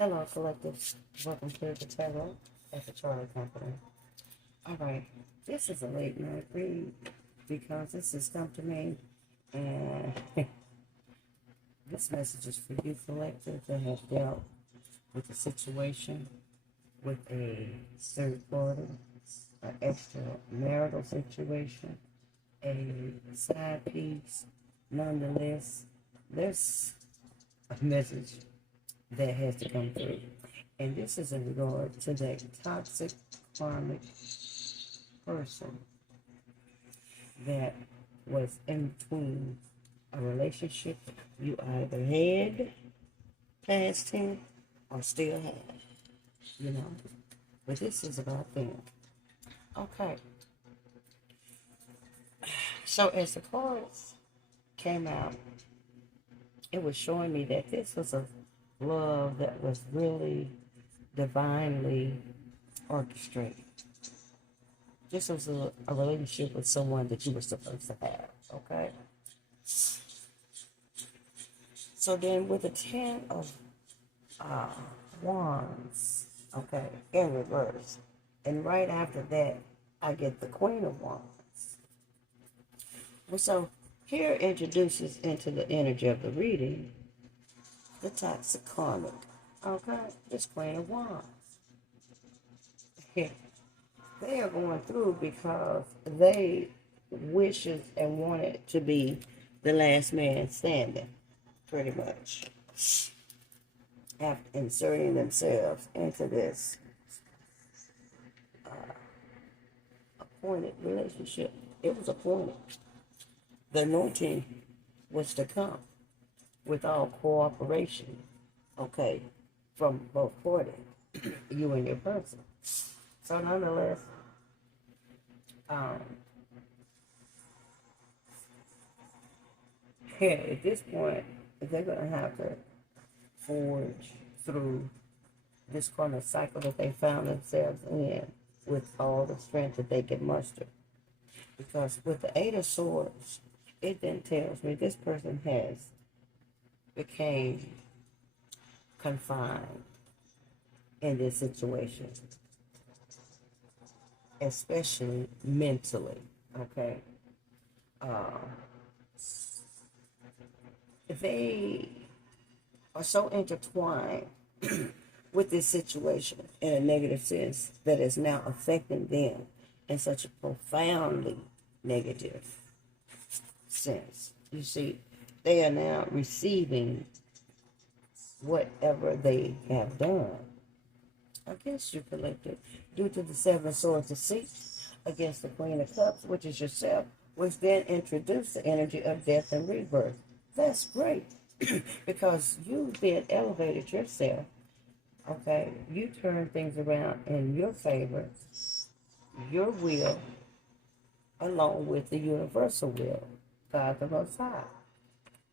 Hello, collective. Welcome to the Tarot at the Charlie Company. All right, this is a late night read because this has come to me, and this message is for you, collective, that have dealt with a situation with a third party, an extramarital situation, a side piece. Nonetheless, there's a message that has to come through. And this is in regard to that toxic karmic person that was in between a relationship you either had past him or still have, you know. But this is about them. Okay. So as the cards came out, it was showing me that this was a love that was really divinely orchestrated. This was a relationship with someone that you were supposed to have, okay? So then with the Ten of Wands, okay, in reverse, and right after that, I get the Queen of Wands. Well, so here introduces into the energy of the reading the toxic karmic, okay, this Queen of Wands. Here, they are going through because they wishes and wanted to be the last man standing, pretty much, after inserting themselves into this appointed relationship. It was appointed. The anointing was to come with all cooperation, okay, from both parties, you and your person. So nonetheless, yeah, at this point, they're going to have to forge through this kind of cycle that they found themselves in with all the strength that they can muster. Because with the Eight of Swords, it then tells me this person has became confined in this situation, especially mentally, okay? They are so intertwined with this situation in a negative sense that is now affecting them in such a profoundly negative sense. You see, they are now receiving whatever they have done against you, collective, due to the Seven of Swords deceit against the Queen of Cups, which is yourself, which then introduced the energy of death and rebirth. That's great because you then elevated yourself, okay? You turn things around in your favor, your will, along with the universal will, God the Most High.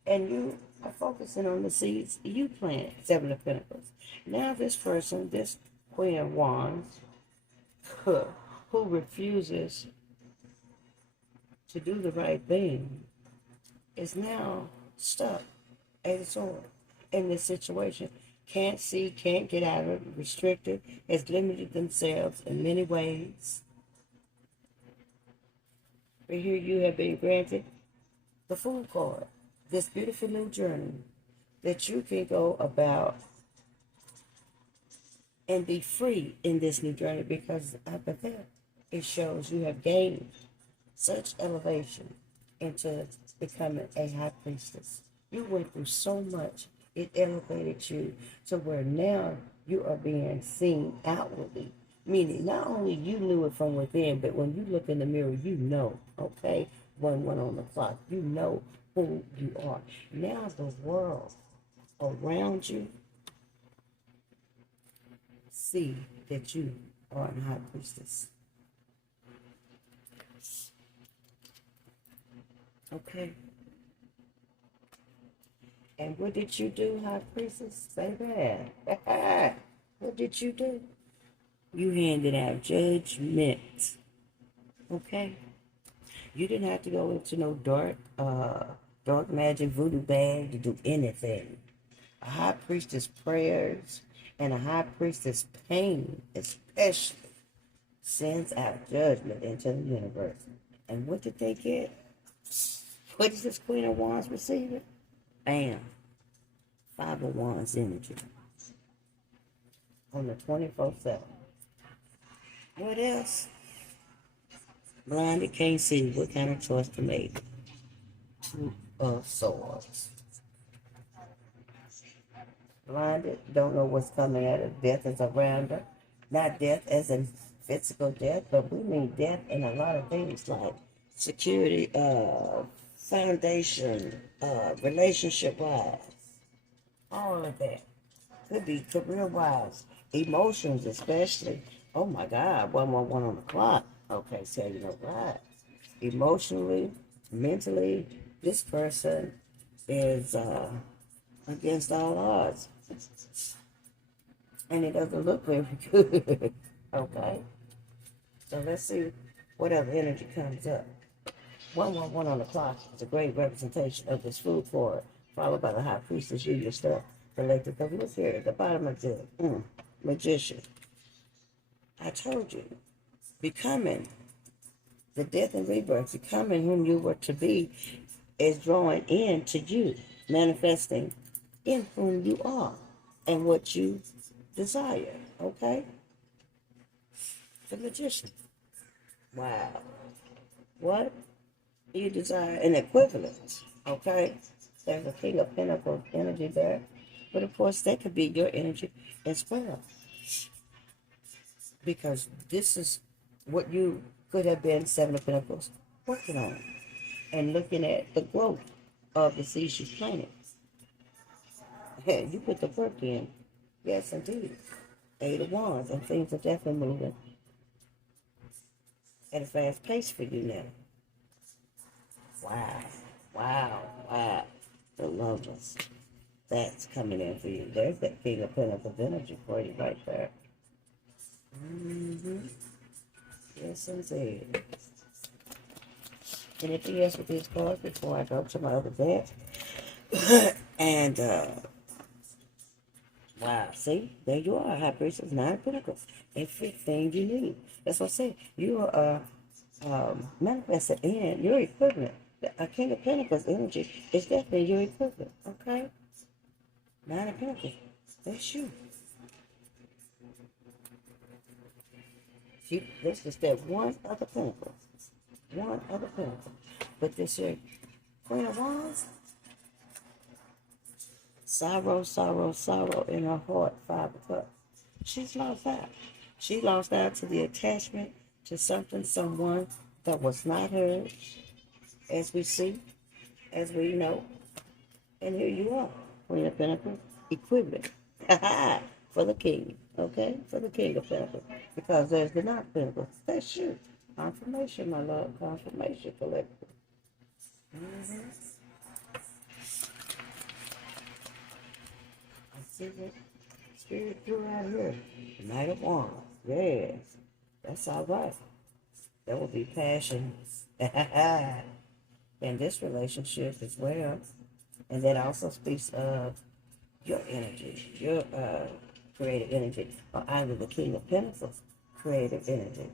And you are focusing on the seeds you plant, Seven of Pentacles. Now this person, this Queen of Wands, who refuses to do the right thing, is now stuck as a sword in this situation. Can't see, can't get out of it, restricted, has limited themselves in many ways. But here you have been granted the Fool card, this beautiful new journey that you can go about and be free in this new journey, because after that, it shows you have gained such elevation into becoming a high priestess. You went through so much. It elevated you to where now you are being seen outwardly. Meaning, not only you knew it from within, but when you look in the mirror, you know, okay, 1-1 on the clock. You know who you are. Now the world around you see that you are a high priestess. Okay. And what did you do, high priestess? Say that. What did you do? You handed out judgment. Okay? You didn't have to go into no dark magic voodoo bag to do anything. A high priestess prayers And a high priestess pain, especially, sends out judgment into the universe. And what did they get? What is this Queen of Wands receiving? Bam. Five of Wands energy. On the 24/7. What else? Blinded, can't see what kind of choice to make. Two of Swords. Blinded, don't know what's coming at her. Death is around her. Not death as in physical death, but we mean death in a lot of things like security, foundation, relationship-wise, all of that. Could be career-wise, emotions especially. Oh my God, 111 on the clock. Okay, so you know what? Emotionally, mentally, this person is against all odds. And it doesn't look very good. Okay? So let's see what other energy comes up. 111 on the clock is a great representation of this food forward, followed by the high priestess, you your stuff. Collective of look here at the bottom of the magician. I told you, becoming the death and rebirth, becoming whom you were to be, is drawing in to you, manifesting in whom you are and what you desire. Okay? The magician. Wow. What? You desire an equivalent. Okay? There's a King of Pentacles energy there. But of course, that could be your energy as well. Because this is what you could have been, Seven of Pentacles, working on. And looking at the growth of the seeds you planted. You put the work in. Yes, indeed. Eight of Wands, and things are definitely moving at a fast pace for you now. Wow, wow, wow. The Lovers. That's coming in for you. There's that King of Pentacles energy for you right there. Mm-hmm. Yes, indeed. Anything else with these cards before I go to my other deck? And, wow, see? There you are, High Priestess, Nine of Pentacles. Everything you need. That's what I say. You are manifested in your equivalent. A King of Pentacles energy is definitely your equivalent, okay? Nine of Pentacles. That's you. This is that one other Pentacle. One other Pentacle. But this here, Queen of Wands, sorrow, sorrow, sorrow in her heart, Five of Cups. She's lost out. She lost out to the attachment to something, someone that was not hers, as we see, as we know. And here you are, Queen of Pentacles, equivalent for the king, okay? For the King of Pentacles. Because there's the Nine of Pentacles. That's you. Confirmation, my love. Confirmation, collective. Mm-hmm. I see what Spirit threw out here. The Knight of Wands. Yes. That's all right. There will be passion in this relationship as well. And that also speaks of your energy, your creative energy, or either the King of Pentacles, creative energy.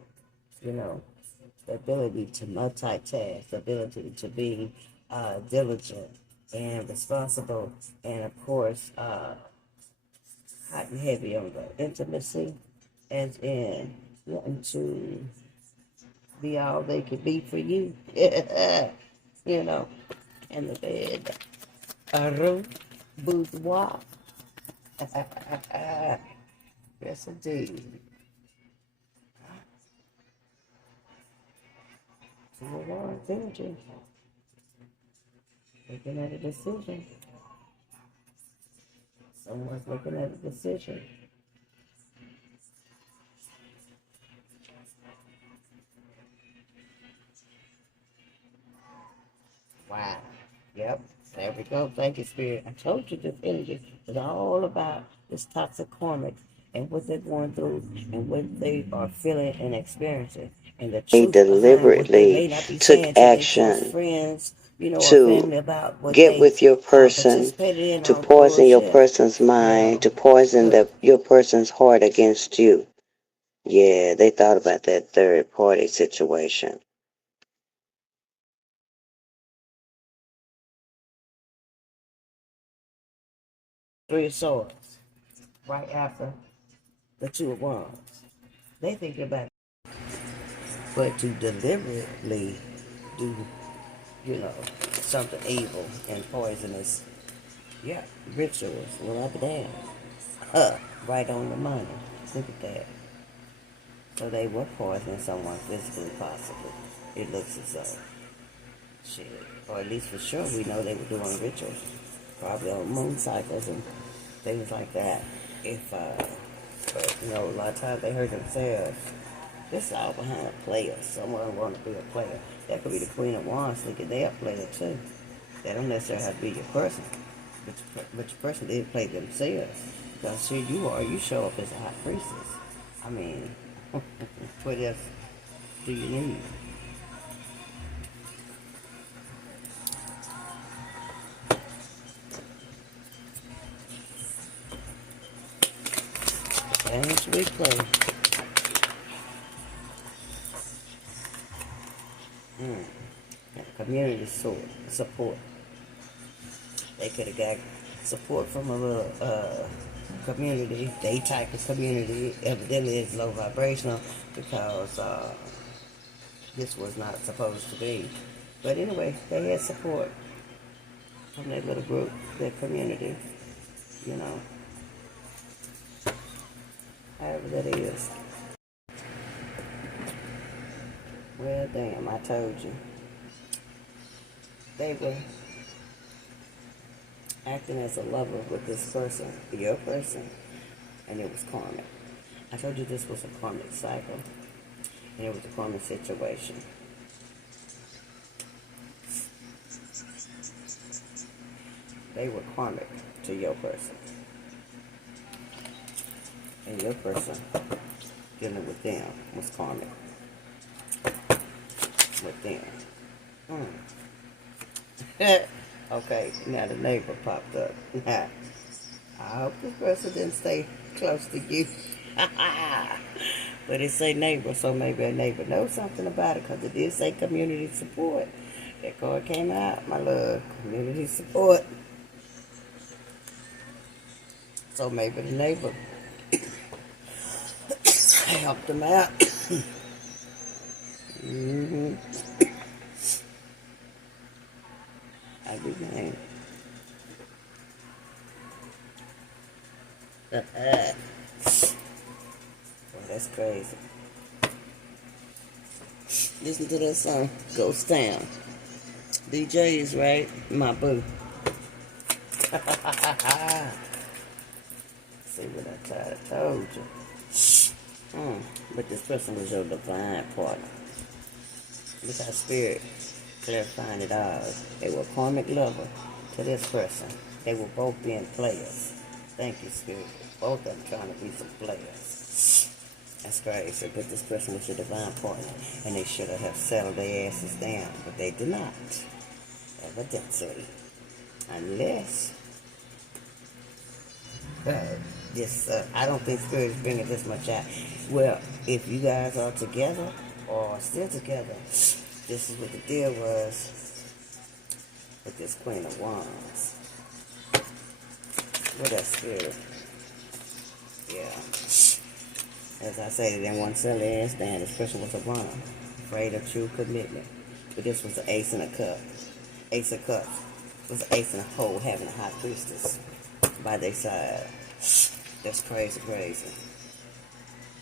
You know, the ability to multitask, the ability to be diligent and responsible, and of course, hot and heavy on the intimacy, as in wanting to be all they could be for you. You know, and the bed, a room, boudoir. Yes, indeed. Energy. Looking at a decision. Someone's looking at a decision. Wow. Yep. There we go. Thank you, Spirit. I told you this energy is all about this toxic karmic and what they're going through and what they are feeling and experiencing. And the truth behind what they may not be saying to their close friends our to family about what get they with your person, participated in, to all the poison your bullshit. person's mind, to poison But your person's heart against you. Yeah, they thought about that third party situation. Three of Swords, right after the Two of Wands. They think about it. But to deliberately do, you know, something evil and poisonous, yeah, rituals. Well, I'll be damned. Right on the money. Look at that. So they were poisoning someone physically, possibly. It looks as though. Shit. Or at least for sure, we know they were doing rituals. Probably on moon cycles and things like that. If, but, a lot of times they hurt themselves. This is all behind a player. Someone want to be a player. That could be the Queen of Wands thinking they're a player too. They don't necessarily have to be your person. But your person did play themselves. Because here you are, you show up as a high priestess. I mean, what else do you need? Games we play. Community support. They could have got support from a little community. They type of community evidently is low vibrational because this was not supposed to be. But anyway, they had support from their little group, their community, you know, however that is. Well, damn, I told you. They were acting as a lover with this person, your person, and it was karmic. I told you this was a karmic cycle, and it was a karmic situation. They were karmic to your person, and your person dealing with them was karmic with them. Okay, now the neighbor popped up. I hope this person didn't stay close to you. But it say neighbor, so maybe a neighbor knows something about it because it did say community support. That card came out, my love. Community support. So maybe the neighbor helped them out. Mm-hmm. I be damned. Well, that's crazy. Listen to that song, Ghost Town. DJ is right, my boo. See what I tried to told you. But this person was your divine partner. Look how spirit clarifying it all. They were a karmic lover to this person. They were both being players. Thank you, spirit. Both of them trying to be some players. That's crazy. But this person was your divine partner, and they should have settled their asses down, but they did not. Evidently, unless this, I don't think spirit is bringing this much out. Well, if you guys are together or still together, this is what the deal was with this Queen of Wands. With that spirit. Yeah. As I said, they didn't want to sell their ass down. This person was a runner, afraid of true commitment. But this was the ace in a cup. Ace of cups was an ace in a hole having a high priestess by their side. That's crazy, crazy.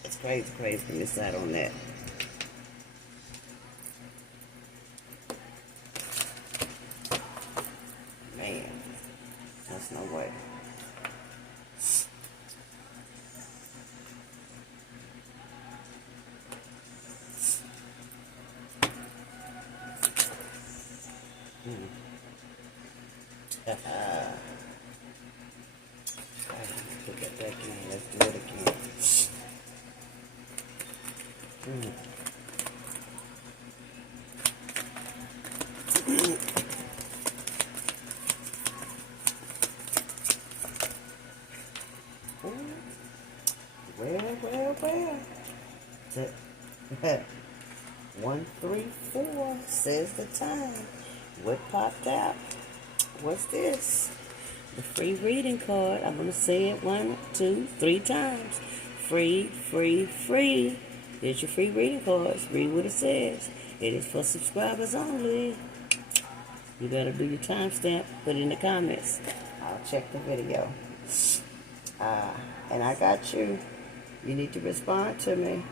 It's crazy, crazy to miss out on that. Man, that's no way. Look at that again. Let's do it again. 134 says the time. What popped out? What's this? The free reading card. I'm going to say it 1, 2, 3 times. Free, free, free. Here's your free reading cards. Read what it says. It is for subscribers only. You better do your timestamp. Put it in the comments. I'll check the video. And I got you. You need to respond to me.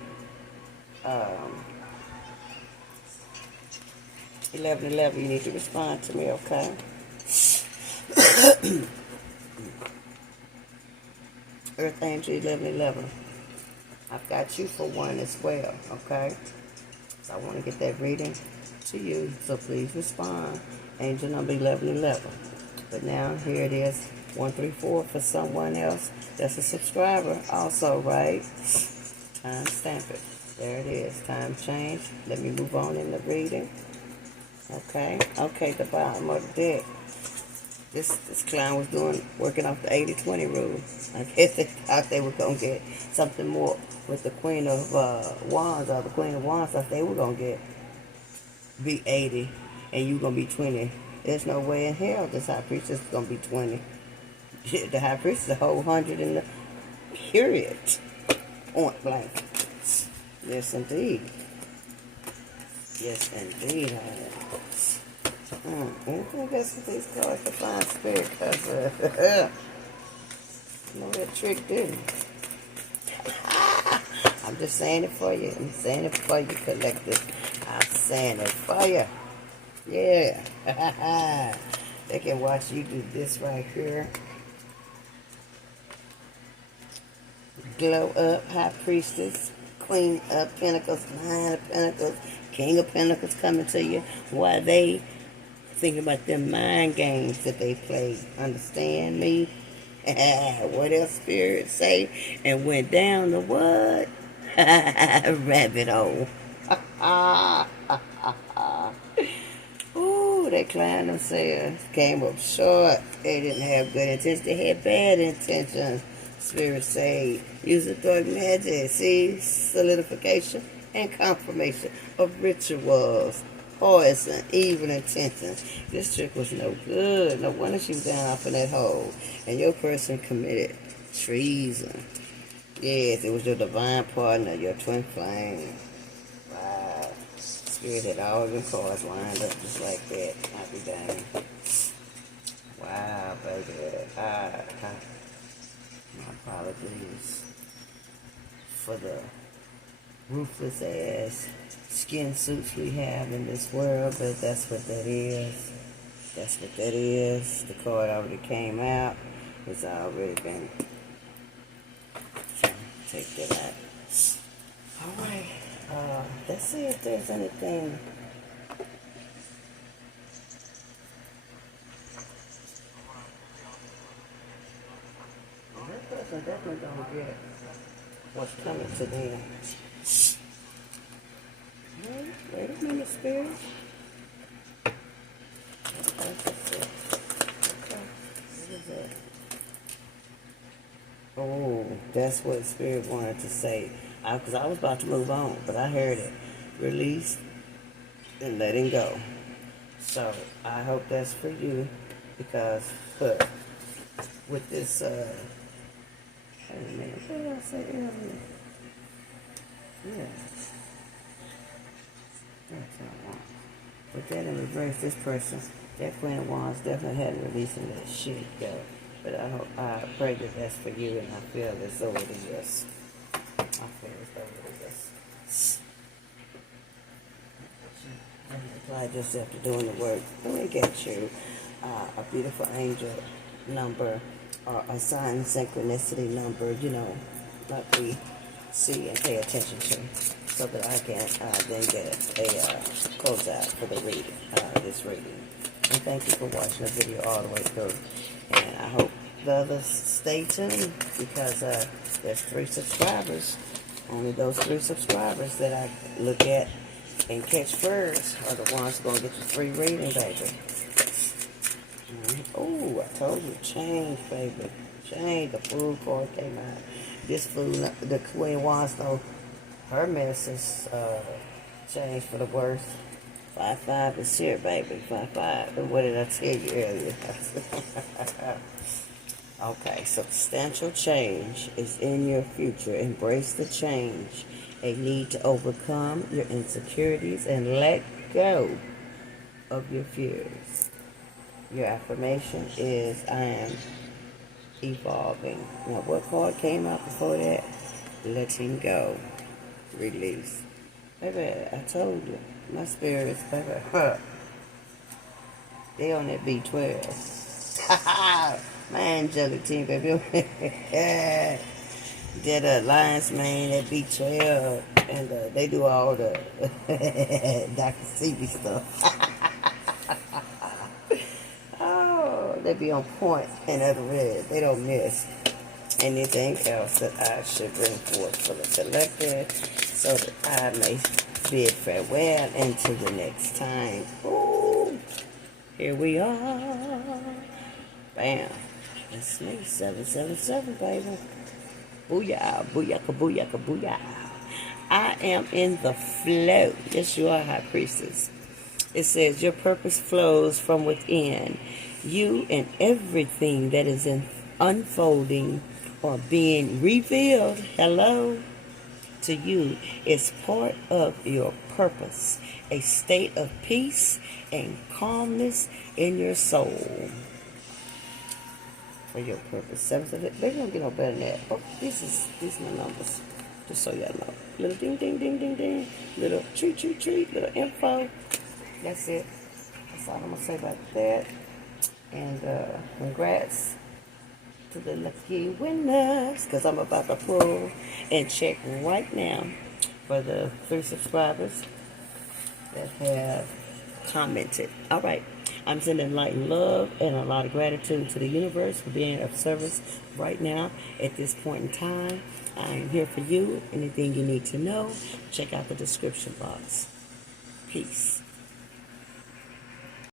1111, you need to respond to me, okay? Earth Angel 1111. I've got you for one as well, okay? So I want to get that reading to you, so please respond. Angel number 1111. But now, here it is, 134 for someone else that's a subscriber also, right? Time stamp it. There it is. Time change. Let me move on in the reading. Okay, the bottom of the deck. This clown was working off the 80-20 rule. I guess they thought they were going to get something more with the Queen of Wands, or the Queen of Wands thought they were going to be 80 and you going to be 20. There's no way in hell this high priestess is going to be 20. The high priestess is a whole 100 in the period. Point blank. Yes, indeed. Yes, indeed, honey. Anything else with these cards to find spirit? Because, you know that trick, didn't I'm just saying it for you. I'm saying it for you, collective. I'm saying it for you. Yeah. They can watch you do this right here. Glow up, high priestess, queen of pentacles, nine of pentacles, king of pentacles coming to you while they thinking about them mind games that they play. Understand me? What else spirit say? And went down the what? Rabbit hole. Ooh, they climbed themselves. Came up short. They didn't have good intentions. They had bad intentions. Spirit say, use the dark magic. See, solidification and confirmation of rituals. Poison, evil intentions. This trick was no good. No wonder she was down off in that hole. And your person committed treason. Yes, it was your divine partner, your twin flame. Wow. Spirit had all your cards lined up just like that. Happy day. Wow, baby. My apologies for the ruthless ass skin suits we have in this world, but that's what that is. That's what that is. The card already came out. It's already been. Take that out. Alright. Let's see if there's anything. That person definitely gonna get what's coming to them. Wait a minute, Spirit. Okay, what is that? Oh, that's what Spirit wanted to say. Because I was about to move on, but I heard it. Release and letting go. So, I hope that's for you. Because, look, with this, wait a minute, what did I say earlier? Yeah. That's what I want. With that in reverse, this person, that Queen of Wands definitely hadn't releasing that shit, though. But I pray that that's for you, and I feel as though it is. I feel as though it is. Apply yourself to doing the work. Let me get you a beautiful angel number, or a sign synchronicity number, like we see and pay attention to, so that I can then get a closeout for the reading, this reading. And thank you for watching the video all the way through. And I hope the others stay tuned, because there's 3 subscribers. Only those 3 subscribers that I look at and catch first are the ones who are going to get your free reading, baby. Oh, I told you, change, baby. Change. The fool card came out. This fool, the Queen Wands, though, her mess is changed for the worse. 5-5 is here, baby. 5-5. And what did I tell you earlier? Okay, substantial change is in your future. Embrace the change. A need to overcome your insecurities and let go of your fears. Your affirmation is I am evolving. Now, what card came out before that? Letting go. Release. Baby, I told you. My spirits, baby. They on that B12. My angelic team, baby. They're the Alliance, man, that B12. And they do all the Dr. CB stuff. Oh, they be on point. In other words, they don't miss anything else that I should bring forth for the collective so that I may bid farewell until the next time. Ooh, here we are. Bam. That's me, 777, baby. Booyah, booyaka, booyaka, booyah. I am in the flow. Yes, you are, High Priestess. It says, your purpose flows from within. You and everything that is unfolding or being revealed, hello, to you is part of your purpose. A state of peace and calmness in your soul. For your purpose. 7, they don't get no better than that. Oh, these are my numbers. Just so y'all know. Little ding, ding, ding, ding, ding. Little treat, treat, treat. Little info. That's it. That's all I'm going to say about that. And congrats to the lucky winners. Because I'm about to pull and check right now for the 3 subscribers that have commented. All right. I'm sending light and love and a lot of gratitude to the universe for being of service right now at this point in time. I'm here for you. Anything you need to know, check out the description box. Peace.